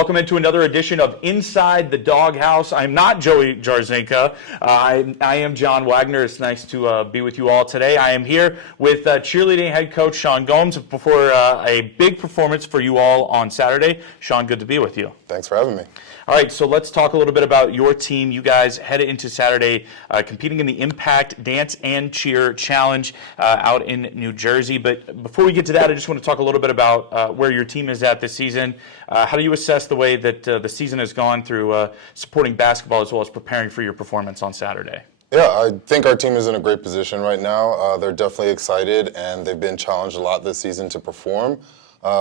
Welcome into another edition of Inside the Doghouse. I'm not Joey Jarzinka. I am John Wagoner. It's nice to be with you all today. I am here with cheerleading head coach Sean Gomes before a big performance for you all on Saturday. Sean, good to be with you. Thanks for having me. All right, so let's talk a little bit about your team. You guys headed into Saturday competing in the Impact Dance and Cheer Challenge out in New Jersey. But before we get to that, I just want to talk a little bit about where your team is at this season. How do you assess the way that the season has gone through supporting basketball as well as preparing for your performance on Saturday? Yeah, I think our team is in a great position right now. They're definitely excited, and they've been challenged a lot this season to perform.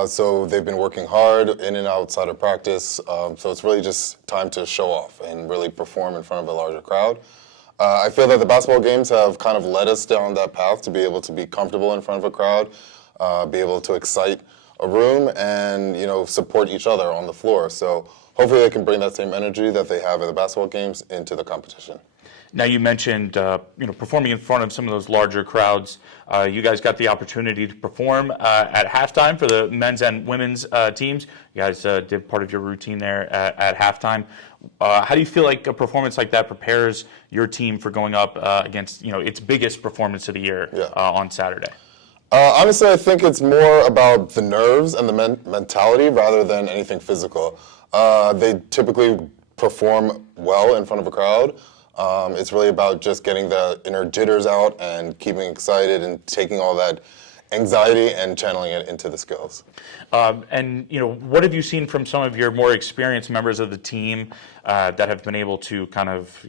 So they've been working hard in and outside of practice. So it's really just time to show off and really perform in front of a larger crowd. I feel that the basketball games have kind of led us down that path to be able to be comfortable in front of a crowd, be able to excite a room, and support each other on the floor. So hopefully they can bring that same energy that they have at the basketball games into the competition. Now you mentioned performing in front of some of those larger crowds. You guys got the opportunity to perform at halftime for the men's and women's teams. You guys did part of your routine there at halftime. How do you feel like a performance like that prepares your team for going up against its biggest performance of the year on Saturday? Honestly, I think it's more about the nerves and the mentality rather than anything physical. They typically perform well in front of a crowd. It's really about just getting the inner jitters out and keeping excited and taking all that anxiety and channeling it into the skills. And what have you seen from some of your more experienced members of the team that have been able to kind of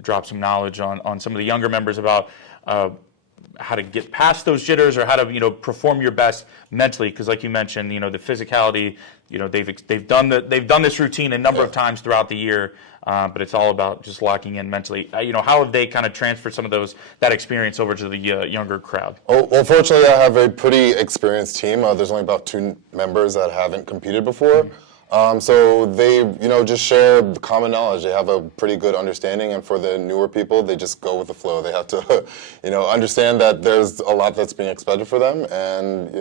drop some knowledge on some of the younger members about how to get past those jitters or how to perform your best mentally? Because like you mentioned, the physicality, they've done this routine a number of times throughout the year. But it's all about just locking in mentally. How have they kind of transferred some of that experience over to the younger crowd? Oh, well, fortunately, I have a pretty experienced team. There's only about 2 members that haven't competed before. So they, just share common knowledge. They have a pretty good understanding. And for the newer people, they just go with the flow. They have to, understand that there's a lot that's being expected for them. And,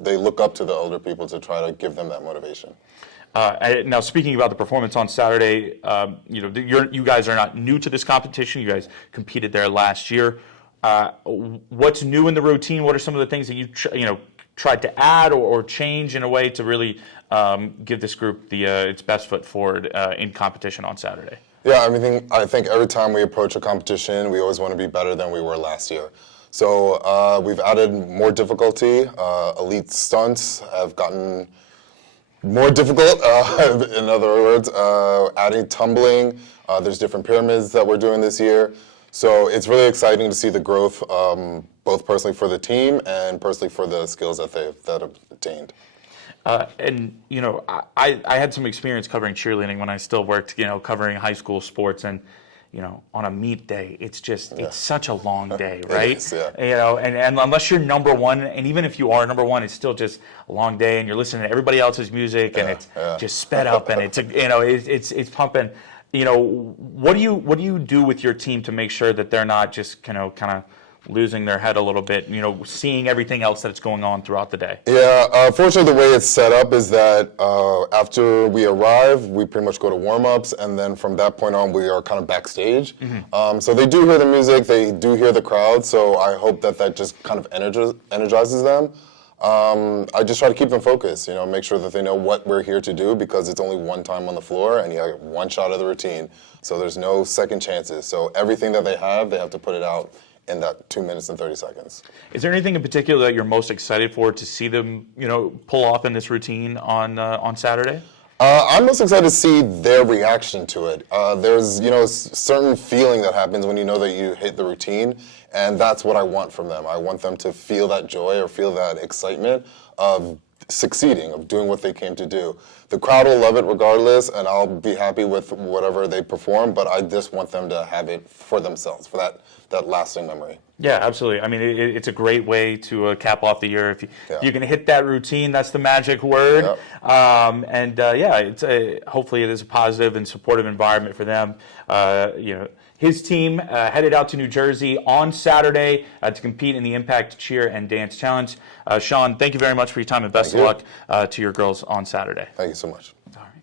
they look up to the older people to try to give them that motivation. Now, speaking about the performance on Saturday, you guys are not new to this competition. You guys competed there last year. What's new in the routine? What are some of the things that you tried to add or change in a way to really give this group its best foot forward in competition on Saturday? Yeah, I think every time we approach a competition, we always want to be better than we were last year. So we've added more difficulty. Elite stunts have gotten more difficult, in other words, adding tumbling. There's different pyramids that we're doing this year. So it's really exciting to see the growth, both personally for the team and personally for the skills that have attained. And I had some experience covering cheerleading when I still worked, covering high school sports, and on a meet day, it's such a long day, right? It is, yeah. And unless you're number one, and even if you are number one, it's still just a long day, and you're listening to everybody else's music, and it's just sped up, and it's pumping. What do you do with your team to make sure that they're not just kind of losing their head a little bit, seeing everything else that's going on throughout the day? Yeah, fortunately the way it's set up is that after we arrive, we pretty much go to warm-ups, and then from that point on, we are kind of backstage. Mm-hmm. So they do hear the music, they do hear the crowd, so I hope that just kind of energizes them. I just try to keep them focused, make sure that they know what we're here to do, because it's only one time on the floor, and you have one shot of the routine, so there's no second chances. So everything that they have to put it out in that 2 minutes and 30 seconds. Is there anything in particular that you're most excited for to see them, pull off in this routine on Saturday? I'm most excited to see their reaction to it. There's, certain feeling that happens when you know that you hit the routine, and that's what I want from them. I want them to feel that joy or feel that excitement of succeeding, of doing what they came to do. The crowd will love it regardless, and I'll be happy with whatever they perform, but I just want them to have it for themselves, for that that lasting memory. Yeah, absolutely. I mean, it's a great way to cap off the year. If you can hit that routine, that's the magic word. Yep. It's hopefully it is a positive and supportive environment for them. His team headed out to New Jersey on Saturday to compete in the Impact Cheer and Dance Challenge. Sean, thank you very much for your time, and best of luck to your girls on Saturday. Thank you so much. All right.